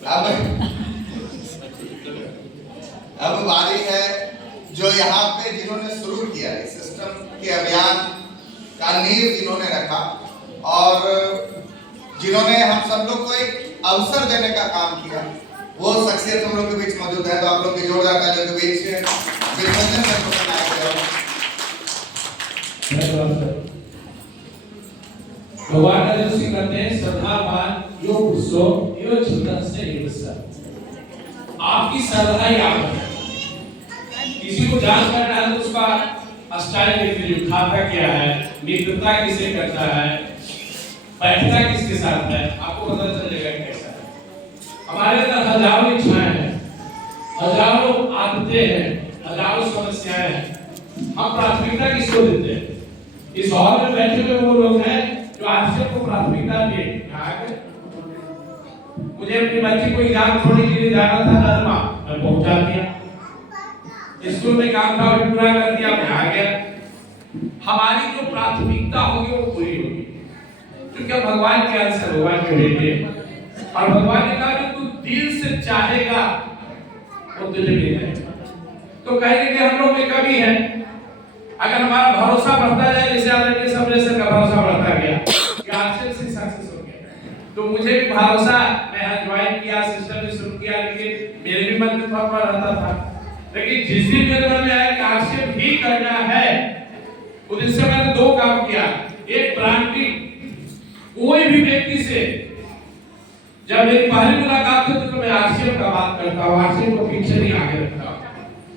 अब अब बारी है जो यहाँ पे जिन्होंने शुरू किया इस सिस्टम के अभियान का नींव जिन्होंने रखा और जिन्होंने हम सब लोग को एक अवसर देने का काम किया, वो शख्सियत हम लोग के बीच मौजूद है। तो आप लोग की जोरदार तालियों के बीच विरमंजन सर को बुलाया गया। भगवान राजर्षि कहते हैं श्रद्धावान यो पुरुषो एवं चिंतन से निवृत्त। आपकी श्रद्धा ही आप है। किसी को जांच करना है तो उसका स्टाइल देखिए, खाता क्या है, मित्रता किसे करता है, बैठता किसके साथ है, आपको पता चलेगा कैसा है। हमारे अंदर हजारों इच्छाएं हैं, हजारों आदतें हैं, हजारों समस्याएं हैं। हम प्राथमिकता किसको देते हैं? इस हॉल में बैठे हुए वो लोग हैं जो आश्रम को प्राथमिकता दे। मुझे अपनी बच्ची को एग्जाम छोड़ने के लिए जाना था नरमा, मैं पहुंचा दिया। स्कूल में काम था वो पूरा कर दिया, मैं आ गया। हमारी जो प्राथमिकता होगी वो पूरी होगी, क्योंकि हम भगवान के अंश हैं, भगवान के बेटे। और भगवान ने कहा कि तू दिल से चाहेगा वो तुझे मिल जाएगा। तो कहेंगे कि हम लोग में कमी है। अगर हमारा भरोसा बढ़ता जाए, जैसे आदरणीय सबरेसर का भरोसा बढ़ता गया कि आश्चर्य से सक्सेस हो गया, तो मुझे भी भरोसा, मैं ज्वाइन किया, सिस्टम में शुरू किया, लेकिन मेरे भी मन में थोड़ा रहता था। लेकिन जिस दिन मेरे मन में आया कि आश्चर्य भी करना है, उस दिन से मैंने दो काम किया। एक, ब्रांडिंग। कोई भी व्यक्ति से जब मेरी पहली मुलाकात होती तो मैं आश्चर्य का बात करता हूँ, आश्चर्य को पीछे नहीं आगे रखता हूँ।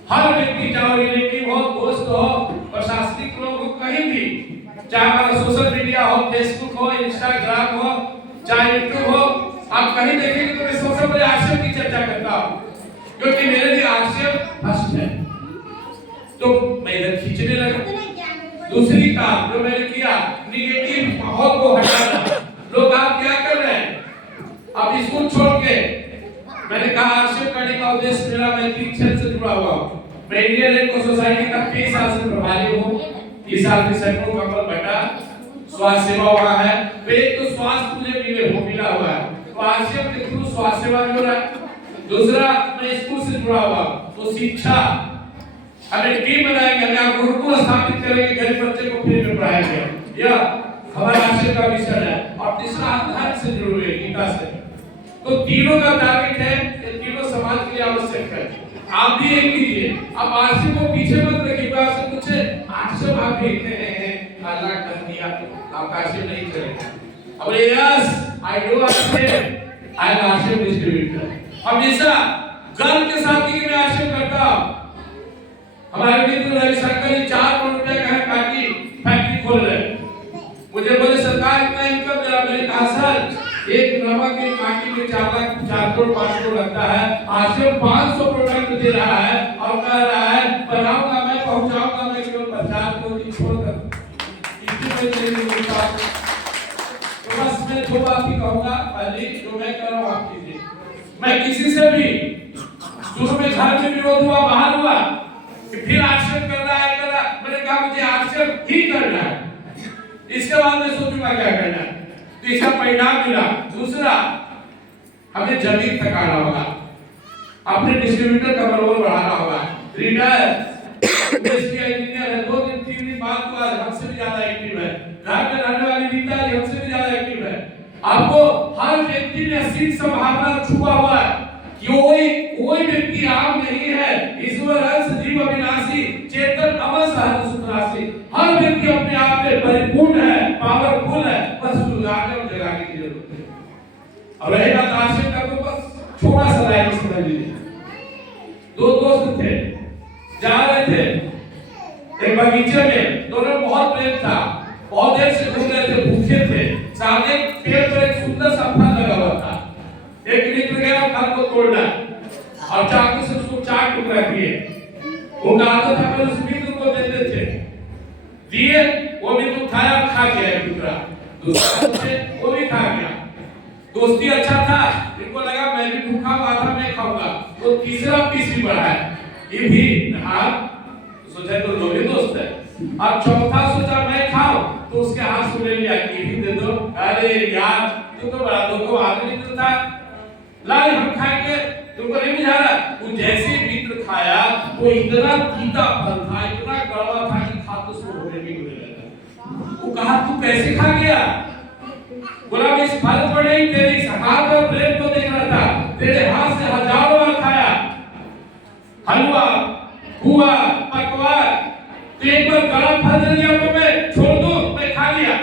हर व्यक्ति, चाहे रिलेटिव हो, दोस्त हो, प्रशासनिक लोग हो, कहीं भी, चाहे हमारा सोशल मीडिया हो, फेसबुक हो, इंस्टाग्राम हो, चाहे यूट्यूब हो, आप कहीं देखेंगे तो मैं सबसे पहले आश्चर्य की चर्चा करता हूँ, क्योंकि मेरे लिए आश्चर्य फर्स्ट है। तो मैं इधर खींचने लगा। दूसरी काम जो मैंने किया, निगेटिव माहौल को हटाना। लोग आप क्या कर रहे हैं? अब स्कूल छोड़ के मैंने कहा आश्चर्य करने का उद्देश्य मेरा, मैं शिक्षण से जुड़ा हुआ हूँ। मैं इंडियन रेड क्रॉस सोसाइटी का 23 साल से प्रभारी हूँ। इस साल भी सैकड़ों कपल बैठा स्वास्थ्य सेवा हुआ है। तो एक तो स्वास्थ्य मुझे मिला हुआ है, तो आश्चर्य के थ्रू स्वास्थ्य सेवा हो रहा है। दूसरा, मैं स्कूल से जुड़ा हुआ, तो शिक्षा, हमें टीम बनाएंगे, हमें गुरुकुल स्थापित करेंगे, गरीब बच्चे को फ्री में पढ़ाएंगे। यह हमारा आश्चर्य का मिशन है। और तीसरा, धर्म से जुड़े हुए, गीता से। तो तीनों का टारगेट है, ये तीनों समाज के लिए आवश्यक है। आप भी एक कीजिए। अब आश्चर्य को पीछे मत रखिए। आपसे पूछे आश्चर्य आप देखते हैं, अल्लाह कर दिया, आप आश्चर्य नहीं करेंगे। अब यस, आई डू आश्चर्य, आई एम आश्चर्य डिस्ट्रीब्यूटर। हमेशा गर्व के साथ ही मैं आश्चर्य करता हूं। हमारे मित्र रविशंकर जी 4 करोड़ रुपए का काटी फैक्ट्री खोल रहे हैं। मुझे बोले सरकार इतना इनकम दे रहा। मैंने कहा सर, एक नमक की काटी में 4 करोड़ 5 करोड़ लगता है, आश्चर्य 500 प्रोडक्ट दे रहा है और कह रहा है बनाऊंगा मैं, पहुंचाऊंगा मैं, केवल 50 करोड़ की छोड़कर। तो बस मैं दो बात ही कहूंगा। पहली, जो मैं कर रहा हूं आप कीजिए। मैं किसी से भी शुरू में घर में विरोध हुआ, बाहर हुआ, फिर आश्चर्य कर रहा है, मैंने कहा मुझे आश्चर्य ही करना है, इसके बाद मैं सोचूंगा क्या करना है। तो इसका परिणाम मिला। दूसरा, हमें जमीन तकाना होगा, अपने डिस्ट्रीब्यूटर का मनोबल बढ़ाना होगा। रिटायर इंजीनियर है, 2 दिन 3 दिन बाद तो आज हमसे भी ज्यादा एक्टिव है। घर में रहने वाली रीता जी हमसे भी ज्यादा एक्टिव है। आपको हर व्यक्ति में असीम संभावना छुपा हुआ है। कोई व्यक्ति आम नहीं है। ईश्वर अंश जीव अविनाशी, चेतन अमर सहज सुखरासी। हर व्यक्ति अपने आप में परिपूर्ण है, पावरफुल है, बस सुधारने और जगाने की जरूरत है। अब रहेगा आश्चर्य का, तो बस छोटा सा लाइन समझ लीजिए। 2 दोस्त थे, जा रहे थे एक बगीचे में, दोनों बहुत प्रेम था, बहुत देर से घूम रहे थे, भूखे थे। सामने पेड़ पर एक सुंदर सा फल लगा हुआ था। एक मित्र गया फल को तोड़ना और चाकू से उसको 4 टुकड़ा किए। वो कहा था कि उस मित्र को देते थे, दिए, वो भी तो खाया, खा गया एक टुकड़ा। दूसरा वो भी खा गया। दोस्ती अच्छा था, इनको लगा मैं भी भूखा हुआ था, मैं खाऊंगा। तो तीसरा पीस भी बढ़ा है, ये भी हाँ, सोचा तो दो ही दोस्त है। अब चौथा सोचा मैं खाऊं, तो उसके हाथ से ले लिया कि भी दे दो। अरे यार, तू तो बड़ा दो आदमी था, लाई हम इतना तीता फल था, इतना कड़वा था कि खा तो उसको होने भी नहीं लगा। वो कहा तू कैसे खा गया? बोला मैं इस फल को नहीं, तेरे इस हाथ और प्लेट को देख रहा था, तेरे हाथ से हजारों बार खाया, हलवा हुआ पकवान, तो एक बार गरम फल दे दिया तो मैं छोड़ दूं, मैं खा लिया।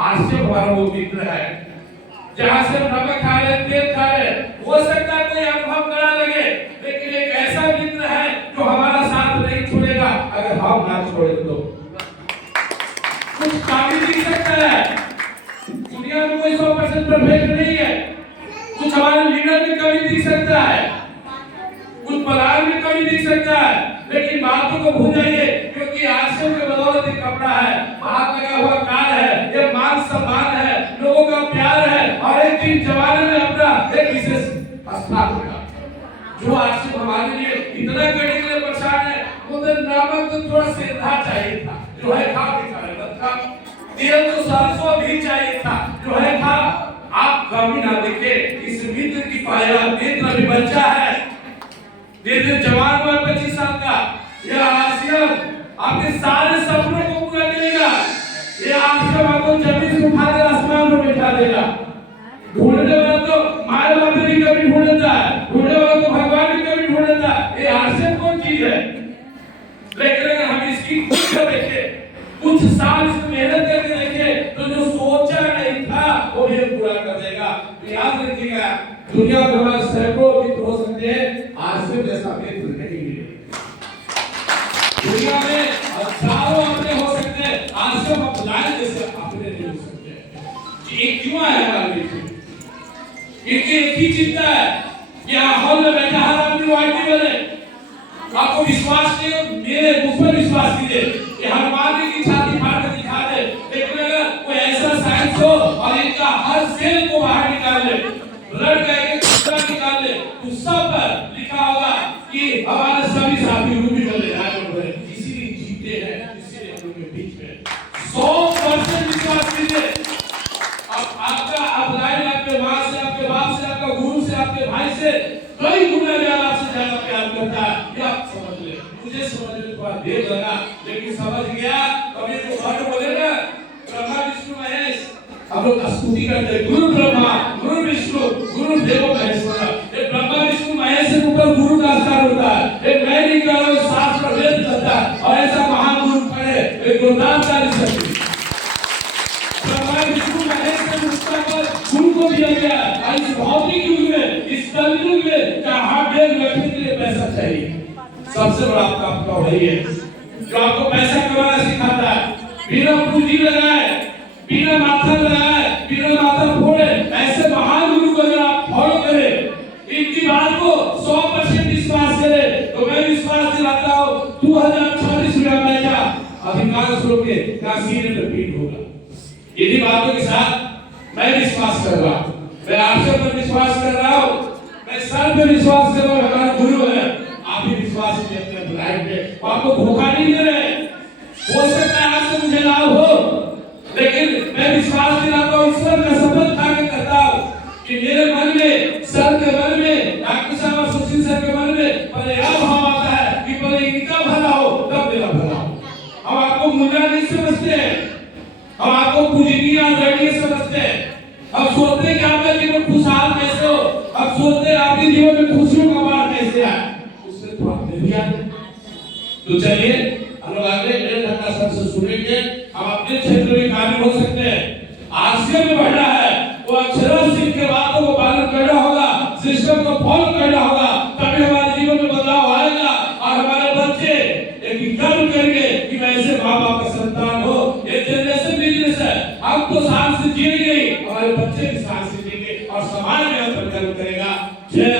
आज से हमारा वो मित्र है जहां से नमक खा रहे, तेल खा रहे, हो सकता है कोई अनुभव करा लगे, लेकिन एक ऐसा मित्र है जो हमारा साथ नहीं छोड़ेगा अगर हम ना छोड़े तो। कुछ काबिल दिख सकता है, दुनिया में कोई 100% परफेक्ट नहीं है, कुछ हमारे लीडर में कमी दिख सकता है, कुछ पलार में कमी दिख सकता है, लेकिन बातों को भूल जाइए, क्योंकि आश्रम के बदौलत एक कपड़ा है, हाथ लगा हुआ कार है, ये मान सम्मान है, लोगों का प्यार है, और एक दिन जमाने में अपना एक विशेष स्थान होगा। जो आश्रम हमारे लिए इतना करने के लिए परेशान है, उधर नमक तो थोड़ा सेंधा चाहिए था, जो है खा भी खा लेता था, तेल तो सरसों भी चाहिए था, जो है खा। आप कभी ना देखे इस मित्र की पाया, मित्र अभी बच्चा है, धीरे जवान हुआ 25 साल का, यह आश्रम आपके सारे सपनों को पूरा करेगा। यह आश्रम आपको जमीन से उठाकर आसमान पर बिठा देगा। ढूंढने वाला तो माया बाप भी कभी ढूंढ लेता है, ढूंढने वाला तो भगवान भी कभी ढूंढ लेता है। ये आश्रम कौन चीज है? लेकिन अगर हम इसकी खुद देखे, कुछ साल इसमें मेहनत करके देखे, तो जो सोचा नहीं था वो भी पूरा कर देगा। तो याद रखिएगा, दुनिया में हमारे सैकड़ों मित्र हो सकते हैं, आश्रम जैसा मित्र नहीं मिलेगा। दुनिया में हजारों अपने हो सकते हैं, आश्रम अपनाए जैसे अपने नहीं हो सकते। ये क्यों है हमारे मित्र? इनकी एक ही चिंता है कि हॉल में बैठा हर आदमी वाइटी बने। आपको विश्वास नहीं हो, मेरे मुझ पर विश्वास कीजिए, कि हनुमान की छाती फाड़ कर दिखा दे, लेकिन अगर कोई ऐसा साइंस हो और इनका हर सेल को बाहर निकाल ले, ब्लड का एक टुकड़ा निकाल ले, तो सब पर लिखा होगा कि हमारे सभी साथी रूबी बन रहे हैं, इसीलिए जीते हैं, इसीलिए हम लोग के बीच में 100% विश्वास कीजिए। अब आपका अपलाइन आपके माँ से, आपके बाप से, आपका गुरु से, आपके भाई से कई गुना ज्यादा आपसे ज्यादा प्यार करता है, ये आप समझ ले। मुझे समझ में थोड़ा देर लगा, लेकिन समझ गया। कभी तो वर्ड बोले ना, ब्रह्मा विष्णु महेश, हम लोग स्तुति करते हैं, गुरु ब्रह्मा गुरु विष्णु गुरु देवो महेश्वरा। ये ब्रह्मा विष्णु महेश से ऊपर गुरु का स्थान होता है। ये मैं नहीं कह रहा हूँ, शास्त्र वेद कहता है, और ऐसा महान गुरु खड़े एक गुरुनाथ चालीस सकती। ब्रह्मा विष्णु महेश के मुस्ताफर गुरु को दिया गया है। इस भौतिक युग में, इस कलयुग में जहाँ डेढ़ रखने के लिए पैसा चाहिए, सबसे बड़ा आपका वही है जो आपको पैसा कमाना सिखाता है। बिना पूंजी लगाए, बिना माथा लगाए, बिना माथा फोड़े, ऐसे महान गुरु को अगर आप फॉलो करें, इनकी बात को 100% विश्वास करें, तो मैं विश्वास दिलाता हूँ 2026 में हमारा अधिकांश लोग के काशी में रिपीट होगा। इन्हीं बातों के साथ मैं विश्वास कर रहा हूँ, मैं आपसे पर विश्वास कर रहा हूँ, मैं सर पे विश्वास कर रहा हूँ, हमारा गुरु है। आप भी विश्वास कीजिए अपने लाइफ पे, आपको धोखा नहीं दे रहे। हो सकता है आपसे मुझे लाभ हो, लेकिन मैं विश्वास दिलाता हूँ, ईश्वर का शपथ खा के कहता हूँ कि मेरे मन में, सर के मन में, डॉक्टर साहब और सुशील सर के मन में पहले यह भाव आता है कि पहले इनका भला हो तब मेरा भला हो। हम आपको मुद्दा नहीं समझते हैं, हम आपको पूजनीय आदरणीय समझते हैं। हम सोचते हैं कि आपका जीवन खुशहाल कैसे हो, हम सोचते हैं आपके जीवन में खुशियों का बाढ़ कैसे आए, उससे तो आप नहीं आते। तो चलिए हम लोग आगे 1.5 घंटा सबसे सुनेंगे। हम अपने क्षेत्र में काबिल हो सकते हैं, आश्रम में बढ़ना है, वो अक्षरास्यता के बातों को पालन करना होगा, सिस्टम को फॉलो करना होगा, तभी हमारे जीवन में बदलाव आएगा और हमारे बच्चे एक गर्व करेंगे कि मैं ऐसे माँ बाप का संतान हो। ये जनरेशन बिजनेस है, हम तो सांस से जिएंगे, हमारे बच्चे भी सांस से जिएंगे और समाज में अंतर करेगा। जय